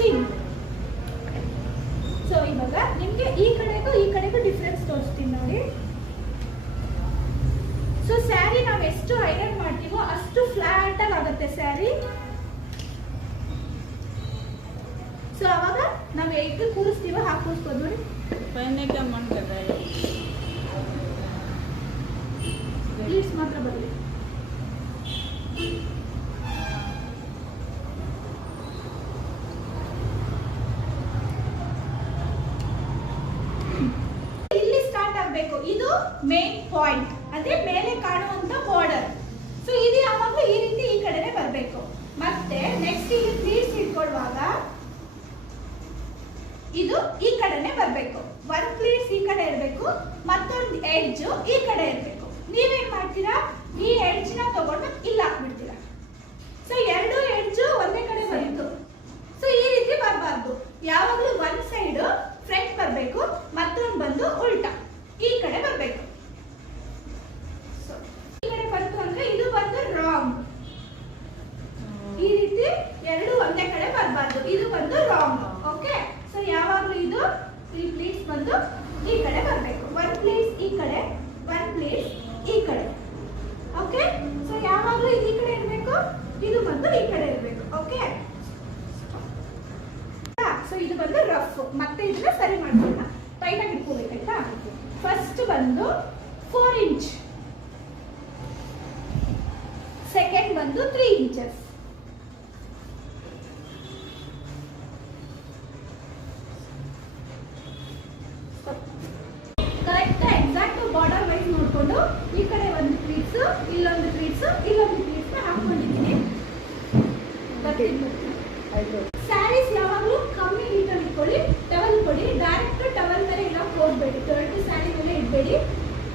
Thin. So ಇವಾಗ ನಿಮಗೆ ಈ ಕಡೆಗೂ ಡಿಫ್ರೆನ್ಸ್ ತೋರಿಸ್ತೀನಿ ನೋಡಿ. ಸೊ ಸ್ಯಾರಿ ನಾವು ಎಷ್ಟು ಐರನ್ ಮಾಡ್ತೀವೋ ಅಷ್ಟು ಫ್ಲಾಟ್ ಆಗಿ ಆಗುತ್ತೆ ಸ್ಯಾರಿ. ಸೊ ಅವಾಗ ನಾವು ಹೇಗೆ ಕೂರಿಸ್ತೀವೋ ಹಾಕಿ ಕೂರಿಸ್ಬೋದು ನೋಡಿ. ಪ್ಲೀಸ್ ಮಾತ್ರ ಬರಲಿ. ಇಲ್ಲಿ ಸ್ಟಾರ್ಟ್ ಆಗಬೇಕು. ಇದು ಮೇನ್ ಪಾಯಿಂಟ್, ಅದೇ ಮೇಲೆ ಕಾಣುವಂತ ಬಾರ್ಡರ್. ಸೊ ಇದು ಯಾವಾಗಲೂ ಈ ರೀತಿ ಈ ಕಡೆನೆ ಬರಬೇಕು. ಮತ್ತೆ ನೆಕ್ಸ್ಟ್ ಇಲ್ಲಿ ಪ್ಲೀಟ್ಸ್ ಇಟ್ಕೊಳ್ಳುವಾಗ ಇದು ಈ ಕಡೆನೆ ಬರಬೇಕು. ಒಂದು ಪ್ಲೀಟ್ಸ್ ಈ ಕಡೆ ಇರಬೇಕು, ಮತ್ತೊಂದು ಎಡ್ಜ್ ಈ ಕಡೆ ಇರಬೇಕು. ನೀವೇನ್ ಮಾಡ್ತೀರಾ, ಈ ಎಡ್ಜ್ ನ ತಗೊಂಡು ಇಲ್ಲಿ ಹಾಕ್ಬಿಡ್ತೀರಾ. ಸೊ ಎರಡು ಎಡ್ಜ್ ಒಂದೇ ಕಡೆ ಬಂತು. ಸೊ ಈ ರೀತಿ ಬರಬಾರ್ದು. ಯಾವಾಗಲೂ ಒಂದ್ ಸೈಡ್ ಫ್ರಂಟ್ ಬರಬೇಕು, ಮತ್ತೊಂದು ಬಂದು ಉಲ್ಟಾ ಈ ಕಡೆ ಬರಬೇಕು. ಸೊ ಈ ಕಡೆ ಬಂತು ಅಂದ್ರೆ ಇದು ಬಂದು ರಾಂಗ್. ಈ ರೀತಿ ಎರಡು ಒಂದೇ ಕಡೆ ಬರಬಾರ್ದು, ಇದು ಬಂದು ರಾಂಗ್. ಓಕೆ. ಸೊ ಯಾವಾಗಲೂ ಇದು ಈ ಪ್ಲೀಟ್ಸ್ ಬಂದು ಈ ಕಡೆ ಬರಬೇಕು. ಒನ್ ಪ್ಲೀಟ್ಸ್ ಈ ಕಡೆ, ಒನ್ ಪ್ಲೀಟ್ಸ್ ಈ ಕಡೆ. ಓಕೆ. ಸೊ ಯಾವಾಗಲೂ ಇದು ಈ ಕಡೆ ಇರಬೇಕು, ಇದು ಬಂದು ಈ ಕಡೆ ಇರಬೇಕು. ಓಕೆ. ಸೊ ಇದು ಬಂದು ರಫ್. ಮತ್ತೆ ಇದನ್ನ ಸರಿ ಮಾಡ್ಕೊಳ್ಳೋಣ. ಟೈಟ್ ಆಗಿ ಇಟ್ಕೋಬೇಕಾಯ್ತಾ. ಫಸ್ಟ್ ಬಂದು 4 ಇಂಚ್, ಸೆಕೆಂಡ್ ಬಂದು 3 inches. Correct exact border wise ನೋಡ್ಕೊಂಡು ಈ ಕಡೆ ಒಂದು ಪ್ಲೀಟ್ಸ್, ಇಲ್ಲೊಂದು ಪ್ಲೀಟ್ಸ್, ಇಲ್ಲೊಂದು ಪ್ಲೀಟ್ಸ್ ಹಾಕೊಂಡಿದ್ದೀನಿ. ಸ್ಯಾರೀಸ್ ಯಾವಾಗಲೂ ಕಮ್ಮಿ ಹೀಟಲ್ಲಿ ಇಟ್ಕೊಳ್ಳಿ. ಟವಲ್ ಕೊಡಿ, ಡೈರೆಕ್ಟ್ ಟವಲ್ ಮೇಲೆ ಇಡಕ್ಕೆ ಹೋಗ್ಬೇಡಿ. ದೊಡ್ಡ ಸ್ಯಾರಿ ಮೇಲೆ ಇಡಬೇಡಿ.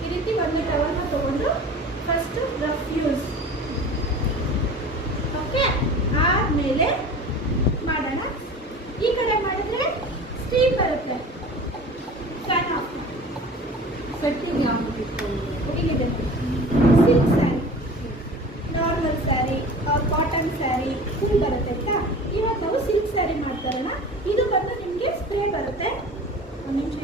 ಈ ರೀತಿ ಒಂದು ಟವಲ್ನ ತಗೊಂಡು ಫಸ್ಟ್ ರಫ್ ಯೂಸ್. ಓಕೆ. ಆದ್ಮೇಲೆ ಮಾಡೋಣ. ಈ ಕಡೆ ಮಾಡಿದ್ರೆ ಸ್ಟೀಮ್ ಬರುತ್ತೆ. ಫ್ಯಾನ್ ಆಫ್ ಸೆಟ್ಟಿಂಗ್ ಇದೆ. Silk sari, normal sari, cotton sari full ಬರುತ್ತೆ ಆಯ್ತಾ. ಇವಾಗ ನಾವು ಸಿಲ್ಕ್ ಸ್ಯಾರಿ ಮಾಡ್ತಾರಲ್ಲ, ಇದು ಬಂದು ನಿಮಗೆ ಸ್ಪ್ರೇ ಬರುತ್ತೆ. ಒಂದು ನಿಮಿಷ